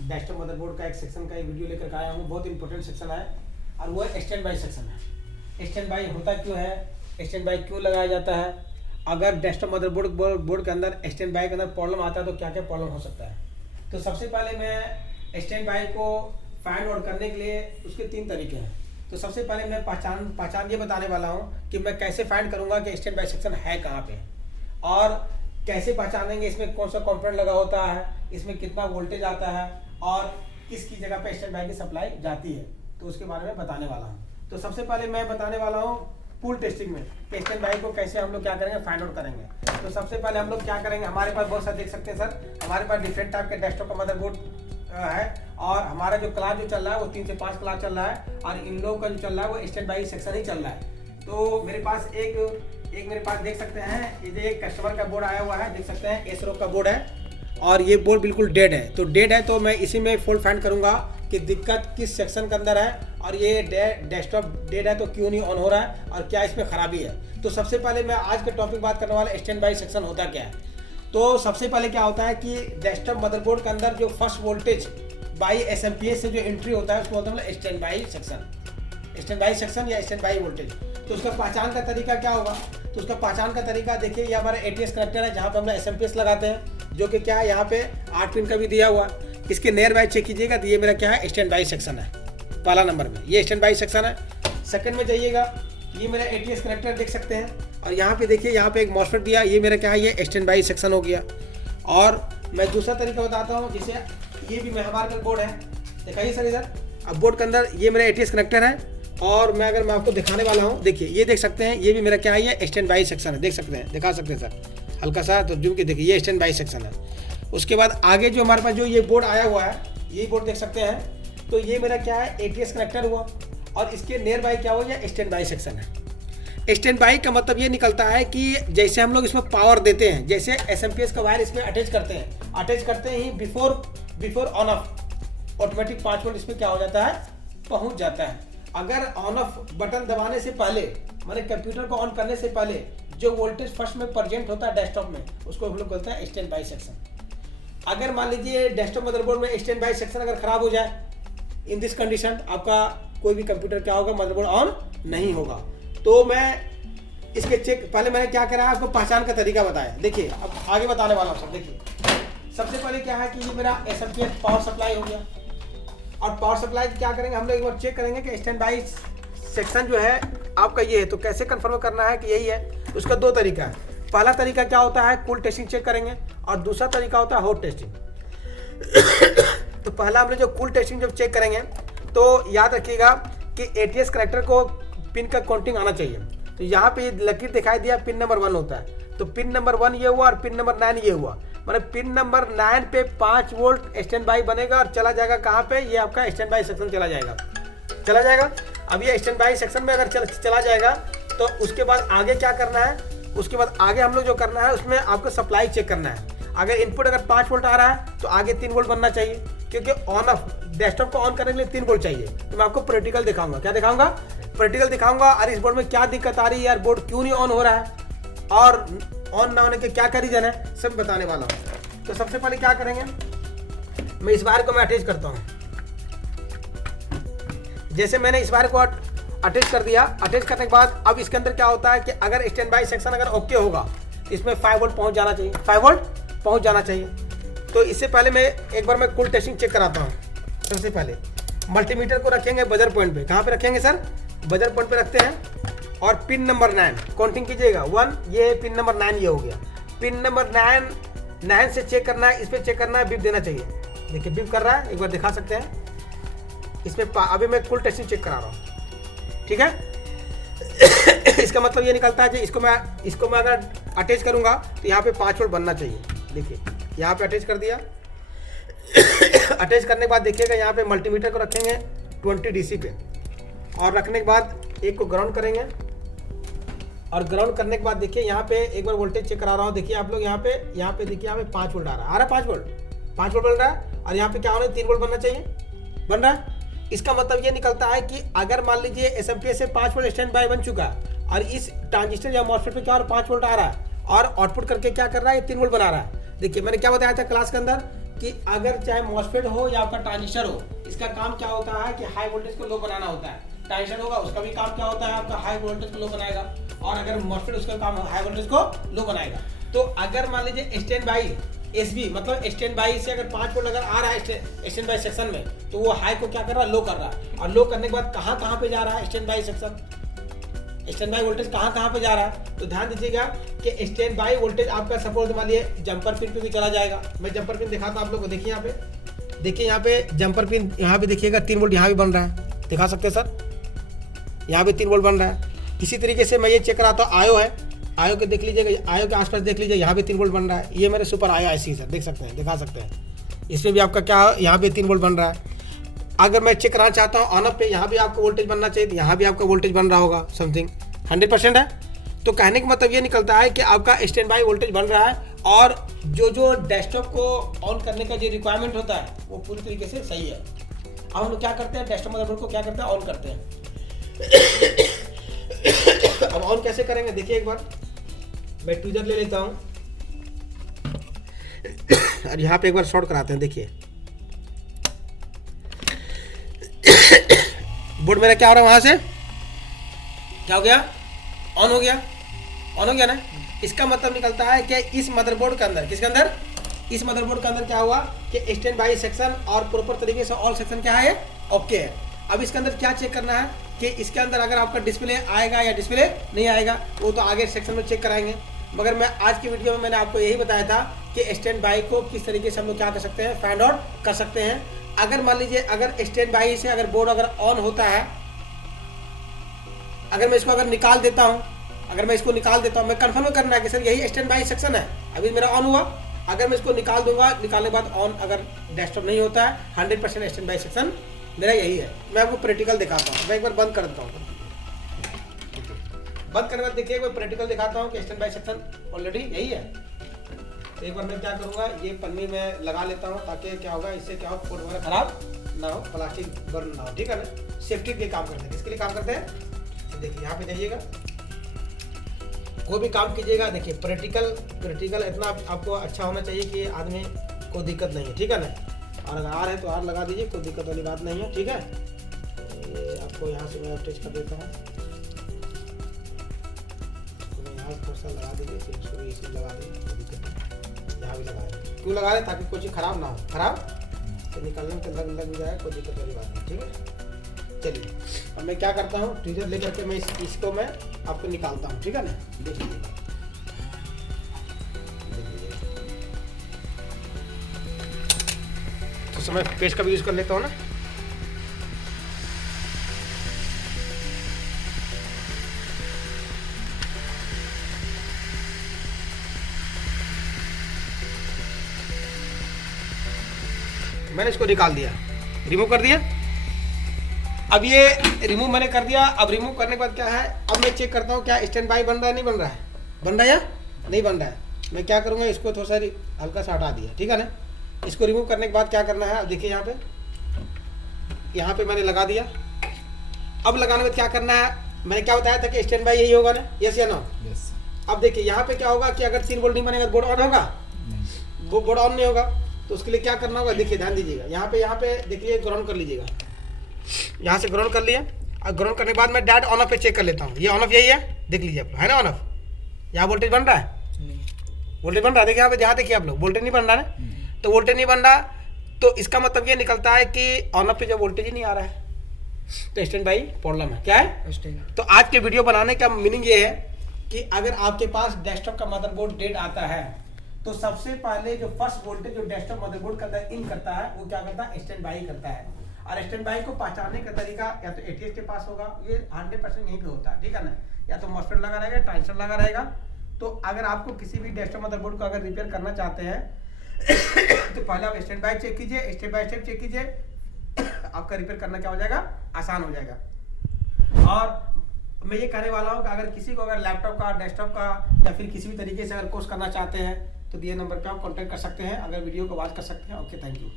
Desktop motherboard का एक section का एक वीडियो लेकर आया हूँ। बहुत इंपॉर्टेंट सेक्शन है और वो स्टैंड बाई सेक्शन है। स्टैंड बाई होता क्यों है, स्टैंड बाई क्यों लगाया जाता है, अगर डेस्कटॉप मदरबोर्ड बोर्ड के अंदर स्टैंड बाई के अंदर प्रॉब्लम आता है तो क्या क्या प्रॉब्लम हो सकता है। तो सबसे पहले मैं स्टैंड बाई को फाइंड आउट करने के लिए उसके 3 तरीके हैं। तो सबसे पहले मैं पहचान ये बताने वाला हूँ कि मैं कैसे फाइंड करूँगा कि स्टैंड बाई सेक्शन है कहाँ पे, और कैसे पहचानेंगे इसमें कौन सा कंपोनेंट लगा होता है, इसमें कितना वोल्टेज आता है और किसकी जगह पे स्टैंड बाई की सप्लाई जाती है, तो उसके बारे में बताने वाला हूँ। तो सबसे पहले मैं बताने वाला हूँ पुल टेस्टिंग में कि स्टैंड बाई को कैसे हम लोग क्या करेंगे, फाइंड आउट करेंगे। तो सबसे पहले हम लोग क्या करेंगे, हमारे पास बहुत सारे देख सकते हैं सर, हमारे पास डिफरेंट टाइप के डेस्कटॉप का मदरबोर्ड है और हमारा जो क्लास जो चल रहा है वो 3 से 5 क्लास चल रहा है और इन लोगों का जो चल रहा है वो स्टैंड बाई सेक्शन ही चल रहा है। तो मेरे पास एक मेरे पास देख सकते हैं, ये एक कस्टमर का बोर्ड आया हुआ है, देख सकते हैं एसरो का बोर्ड है और ये बोर्ड बिल्कुल डेड है। तो डेड है तो मैं इसी में फॉल्ट फाइंड करूंगा कि दिक्कत किस सेक्शन के अंदर है और ये डेस्कटॉप डेड है तो क्यों नहीं ऑन हो रहा है और क्या इसमें खराबी है। तो सबसे पहले मैं आज के टॉपिक बात करने वाला स्टैंड बाई सेक्शन होता क्या है। तो सबसे पहले क्या होता है कि डेस्कटॉप मदरबोर्ड के अंदर जो फर्स्ट वोल्टेज बाई एसएमपीएस से जो एंट्री होता है उसको बोलते हैं stand by section, stand by section या स्टैंड बाई वोल्टेज। तो उसका पहचान का तरीका क्या होगा, तो उसका पहचान का तरीका देखिए, ये हमारा एटीएस कनेक्टर है जहाँ पे हम लोग एसएमपीएस लगाते हैं, जो कि क्या है यहाँ पे 8 पिन का भी दिया हुआ है। इसके नियर बाई चेक कीजिएगा तो ये मेरा क्या है, स्टैंड बाई सेक्शन है। पहला नंबर में ये स्टैंड बाई सेक्शन है। सेकंड में जाइएगा, ये मेरा एटीएस कनेक्टर देख सकते हैं और यहाँ पे देखिए यहाँ पे एक मॉसफेट दिया, ये मेरा क्या है, ये स्टैंड बाई सेक्शन हो गया। और मैं दूसरा तरीका बताता हूँ, जिसे ये भी मैं हमारे पास बोर्ड है, दिखाइए सर इधर। अब बोर्ड के अंदर ये मेरा एटीएस कनेक्टर है और मैं आपको दिखाने वाला हूँ, देखिए ये देख सकते हैं, ये भी मेरा क्या है, ये स्टैंड बाई सेक्शन है, देख सकते हैं, दिखा सकते हैं सर हल्का सा तो जूम के देखिए, ये स्टैंड बाई सेक्शन है। उसके बाद आगे जो हमारे पास जो ये बोर्ड आया हुआ है, ये बोर्ड देख सकते हैं, तो ये मेरा क्या है, एटीएस कनेक्टर हुआ और इसके नियर बाई क्या हुआ, ये स्टैंड बाई सेक्शन है। स्टैंड बाई का मतलब ये निकलता है कि जैसे हम लोग इसमें पावर देते हैं, जैसे एसएमपीएस का वायर इसमें अटैच करते हैं ही before on off automatic 5 volt इसमें क्या हो जाता है, पहुंच जाता है। अगर ऑन ऑफ बटन दबाने से पहले, माने कंप्यूटर को ऑन करने से पहले जो वोल्टेज फर्स्ट में प्रेजेंट होता है डेस्कटॉप में, उसको हम लोग बोलते हैं स्टैंड बाई सेक्शन। अगर मान लीजिए डेस्कटॉप मदरबोर्ड में स्टैंड बाई सेक्शन अगर खराब हो जाए, इन दिस कंडीशन आपका कोई भी कंप्यूटर क्या होगा, मदरबोर्ड ऑन नहीं होगा। तो मैं इसके चेक, पहले मैंने क्या करा है, आपको पहचान का तरीका बताया। देखिए अब आगे बताने वाला हूँ सब। देखिए सबसे पहले क्या है कि ये मेरा एसएमपीएस पावर सप्लाई हो गया और पावर सप्लाई क्या करेंगे हम लोग, एक बार चेक करेंगे कि स्टैंड बाई सेक्शन जो है आपका ये है। तो कैसे कंफर्म करना है कि यही है, उसका 2 तरीका है। पहला तरीका क्या होता है, कूल टेस्टिंग चेक करेंगे और दूसरा तरीका होता है हॉट टेस्टिंग। तो पहला हम लोग जो कूल टेस्टिंग जब चेक करेंगे तो याद रखिएगा कि एटीएस कनेक्टर को पिन का काउंटिंग आना चाहिए। तो यहाँ पे लकीर दिखाई दिया, पिन नंबर 1 होता है, तो पिन नंबर 1 ये हुआ और पिन नंबर 9 ये हुआ। मतलब पिन नंबर 9 पे 5 वोल्ट स्टैंड बाई बनेगा और चला जाएगा कहाँ पे, ये आपका स्टैंड बाई सेक्शन चला जाएगा। अब ये स्टैंड बाई सेक्शन में अगर चला जाएगा तो उसके बाद आगे क्या करना है, उसके बाद आगे हम लोग जो करना है उसमें आपको सप्लाई चेक करना है। अगर इनपुट अगर 5 वोल्ट आ रहा है तो आगे 3 वोल्ट बनना चाहिए, क्योंकि ऑन ऑफ डेस्कटॉप को ऑन करने के लिए 3 वोल्ट चाहिए। तो मैं आपको प्रैक्टिकल दिखाऊंगा, क्या दिखाऊंगा, प्रैक्टिकल दिखाऊंगा। और इस बोर्ड में क्या दिक्कत आ रही है यार, बोर्ड क्यों नहीं ऑन हो रहा है और ऑन ना होने के क्या रीजन है, सब बताने वाला हूँ। तो सबसे पहले क्या करेंगे, मैं इस वायर को मैं अटैच करता हूँ। जैसे मैंने इस वायर को अटैच कर दिया, अटैच करने के बाद अब इसके अंदर क्या होता है कि अगर स्टैंड बाई सेक्शन अगर ओके होगा, इसमें 5 वोल्ट पहुँच जाना चाहिए, 5 वोल्ट पहुँच जाना चाहिए। तो इससे पहले मैं एक बार मैं कूल टेस्टिंग चेक कराता हूँ। सबसे पहले मल्टीमीटर को रखेंगे बजर पॉइंट पे, कहाँ पे रखेंगे सर, बजर पॉइंट पे रखते हैं और पिन नंबर 9 काउंटिंग कीजिएगा, 1 ये पिन नंबर 9 ये हो गया। पिन नंबर 9 से चेक करना है, इस पर चेक करना है, बिप देना चाहिए। देखिए बिप कर रहा है, एक बार दिखा सकते हैं इसमें। अभी मैं कूल टेस्टिंग चेक करा रहा हूँ, ठीक है। इसका मतलब ये निकलता है कि इसको मैं अगर अटैच करूँगा तो यहाँ पे 5 वोल्ट बनना चाहिए। देखिए यहाँ पे अटैच कर दिया। अटैच करने के बाद देखिएगा यहाँ पे मल्टीमीटर को रखेंगे 20 डीसी पे और रखने के बाद एक को ग्राउंड करेंगे और ग्राउंड करने के बाद देखिए यहाँ पे एक बार वोल्टेज चेक करा रहा हूँ। देखिए आप लोग यहाँ पे देखिए यहाँ पे 5 वोल्ट आ रहा है, 5 वोल्ट बन रहा है और यहाँ पे क्या होना है, 3 वोल्ट बनना चाहिए, बन रहा है। इसका मतलब ये निकलता है कि अगर मान लीजिए एसएमपीएस से 5 वोल्ट स्टैंड बाई बन चुका है और इस ट्रांजिस्टर या मॉसफेट पे क्या और 5 वोल्ट आ रहा है और आउटपुट करके क्या कर रहा है, 3 वोल्ट बना रहा है। देखिए मैंने क्या बताया था क्लास के अंदर कि अगर चाहे मॉसफेट हो या आपका ट्रांजिस्टर हो, इसका काम क्या होता है कि हाई वोल्टेज को लो बनाना होता है। ट्रांजिस्टर होगा उसका भी काम क्या होता है, आपका हाई वोल्टेज को लो बनाएगा, और अगर मॉसफेट उसका काम हाई वोल्टेज को लो बनाएगा। तो अगर मान लीजिए स्टैंड बाई एसबी मतलब स्टैंड बाई से अगर 5 वोल्ट अगर आ रहा है स्टैंड बाई सेक्शन में, तो वो हाई को क्या कर रहा है, लो कर रहा है। और लो करने के बाद कहाँ पे जा रहा है stand by section, stand by voltage कहाँ पे जा रहा है। तो ध्यान दीजिएगा कि स्टैंड बाई वोल्टेज आपका सपोज मान लीजिए जंपर पिन पे भी चला जाएगा। मैं जंपर पिन दिखाता हूँ आप लोग को, देखिए यहाँ पे, देखिए यहाँ पे जंपर पिन, यहाँ पे देखिएगा 3 वोल्ट यहाँ भी बन रहा है, दिखा सकते हैं सर, यहाँ पे 3 वोल्ट बन रहा है। इसी तरीके से मैं ये चेक कराता हूँ, आयो है, आयो के देख लीजिएगा, आयो के आसपास देख लीजिए, यहाँ पे 3 वोल्ट बन रहा है। ये मेरे सुपर आयो ऐसी सर, देख सकते हैं, दिखा सकते हैं, इसमें भी आपका क्या है, यहाँ पे 3 वोल्ट बन रहा है। अगर मैं चेक कराना चाहता हूँ ऑन ऑफ पे, यहाँ भी आपको वोल्टेज बनना चाहिए, यहाँ भी आपका वोल्टेज बन रहा होगा समथिंग 100% है। तो कहने का मतलब ये निकलता है कि आपका स्टैंड बाई वोल्टेज बन रहा है, और जो डेस्कटॉप को ऑन करने का जो रिक्वायरमेंट होता है वो पूरी तरीके से सही है। अब हम लोग क्या करते हैं, डेस्कटॉप मदरबोर्ड को क्या करते हैं, ऑन करते हैं। अब ऑन कैसे करेंगे, देखिए एक बार मैं ट्विजर ले लेता हूँ और यहाँ पे एक बार शॉर्ट कराते हैं। देखिए बोर्ड मेरा क्या हो रहा है, वहां से क्या हो गया, ऑन हो गया, ऑन हो गया ना। इसका मतलब निकलता है कि इस मदरबोर्ड के अंदर, किसके अंदर, इस मदरबोर्ड के अंदर क्या हुआ कि स्टैंड बाई सेक्शन और प्रॉपर तरीके से ऑल सेक्शन क्या है, ओके है। अब इसके अंदर क्या चेक करना है कि इसके अंदर अगर आपका डिस्प्ले आएगा या डिस्प्ले नहीं आएगा, वो तो आगे सेक्शन में चेक कराएंगे। मगर मैं आज की वीडियो में मैंने आपको यही बताया था कि स्टैंड बाई को किस तरीके से हम लोग क्या कर सकते हैं, फाइंड आउट कर सकते हैं। अगर मान लीजिए अगर स्टैंड बाई से अगर बोर्ड अगर ऑन होता है, अगर मैं इसको अगर निकाल देता हूं, अगर मैं इसको निकाल देता हूं, मैं कंफर्म करना है कि सर यही स्टैंड बाई सेक्शन है, अभी मेरा ऑन हुआ। अगर मैं इसको निकाल दूंगा, निकालने के बाद ऑन अगर डेस्कटॉप नहीं होता है, 100% स्टैंड बाई सेक्शन मेरा यही है। मैं आपको प्रैक्टिकल दिखाता हूँ, मैं एक बार बंद कर देता हूँ। बंद करने के बाद देखिए एक बार प्रैक्टिकल दिखाता हूँ कि स्टैंड बाई सेक्शन ऑलरेडी यही है। तो एक बार मैं क्या करूँगा, ये पन्नी में लगा लेता हूँ ताकि क्या होगा, इससे क्या हो, फोन वगैरह खराब ना हो, प्लास्टिक बर्न ना हो, ठीक है ना। सेफ्टी के लिए काम करते हैं, किसके लिए काम करते हैं, तो देखिए यहाँ पे जाइएगा, कोई भी काम कीजिएगा, देखिए प्रैक्टिकल इतना आपको अच्छा होना चाहिए कि आदमी को दिक्कत नहीं है, ठीक है ना। और अगर आर है तो आर लगा दीजिए, कोई दिक्कत वाली बात नहीं है, ठीक है। ये आपको यहाँ से मैं अटैच कर देता हूँ, तो मैं यहाँ थोड़ा सा लगा दीजिए, फिर उसको भी इसमें लगा दीजिए, कोई दिक्कत नहीं, यहाँ भी लगा दें। क्यों लगा रहे, ताकि कोई चीज़ खराब ना हो, खराब तो निकलने में लग जाए, कोई दिक्कत वाली बात नहीं, ठीक है। चलिए अब मैं क्या करता हूँ, ट्विजर लेकर के मैं इसको मैं आपको निकालता हूँ, ठीक है ना। देख लीजिए, तो मैं पेज का भी यूज कर लेता हूँ ना। मैंने इसको निकाल दिया, रिमूव कर दिया। अब ये रिमूव मैंने कर दिया। अब रिमूव करने के बाद क्या है, अब मैं चेक करता हूँ क्या स्टैंड बाई बन रहा है, नहीं बन रहा है, बन रहा है या नहीं बन रहा है। मैं क्या करूँगा, इसको थोड़ा सा हल्का सा हटा दिया, ठीक है ना। इसको रिमूव करने के बाद क्या करना है, अब देखिए यहाँ पे मैंने लगा दिया। अब लगाने में क्या करना है, मैंने क्या बताया था कि स्टैंड बाई यही होगा ना, यस या नो। अब देखिए यहाँ पे क्या होगा कि अगर 3 वोल्ट नहीं बनेगा तो बोर्ड ऑन होगा, बोर्ड ऑन नहीं होगा। तो उसके लिए क्या करना होगा, देखिए ध्यान दीजिएगा, यहाँ पे देखिए ग्राउंड कर लीजिएगा, यहाँ से ग्राउंड कर लिया। और ग्राउंड करने के बाद मैं डायरेक्ट ऑन ऑफ पे चेक कर लेता हूँ। ये ऑन ऑफ यही है, देख लीजिए आप, है ना ऑन ऑफ। यहाँ वोल्टेज बन रहा है, वोल्टेज बन रहा है, देखिए यहाँ पे, यहाँ देखिए आप लोग, वोल्टेज नहीं बन रहा है। तो वोल्टेज नहीं बन रहा, तो इसका मतलब ये निकलता है कि ऑन ऑफ पे जब वोल्टेज ही नहीं आ रहा है तो स्टैंड बाई प्रॉब्लम है, क्या है। तो आज के वीडियो बनाने का मीनिंग ये है कि अगर आपके पास डेस्कटॉप का मदरबोर्ड डेड आता है, तो सबसे पहले जो फर्स्ट वोल्टेज जो डेस्कटॉप मदरबोर्ड के अंदर इन करता है, वो क्या करता है, स्टैंड बाई करता है। और स्टैंड बाई को पहचानने का तरीका या तो एटीएस के पास होगा, ये 100% यहीं पे होता है, ठीक है ना। या तो मॉसफेट लगा रहेगा, ट्रांजिस्टर लगा रहेगा। तो अगर आपको किसी भी डेस्कटॉप मदरबोर्ड को अगर रिपेयर करना चाहते हैं तो पहले आप स्टैंड बाई चेक कीजिए, स्टेप बाय स्टेप चेक कीजिए, आपका रिपेयर करना क्या हो जाएगा, आसान हो जाएगा। और मैं ये कहने वाला हूँ कि अगर किसी को अगर लैपटॉप का, डेस्कटॉप का या फिर किसी भी तरीके से अगर कोर्स करना चाहते हैं तो दिए नंबर पे आप कांटेक्ट कर सकते हैं, अगर वीडियो को वॉच कर सकते हैं। Okay, thank you.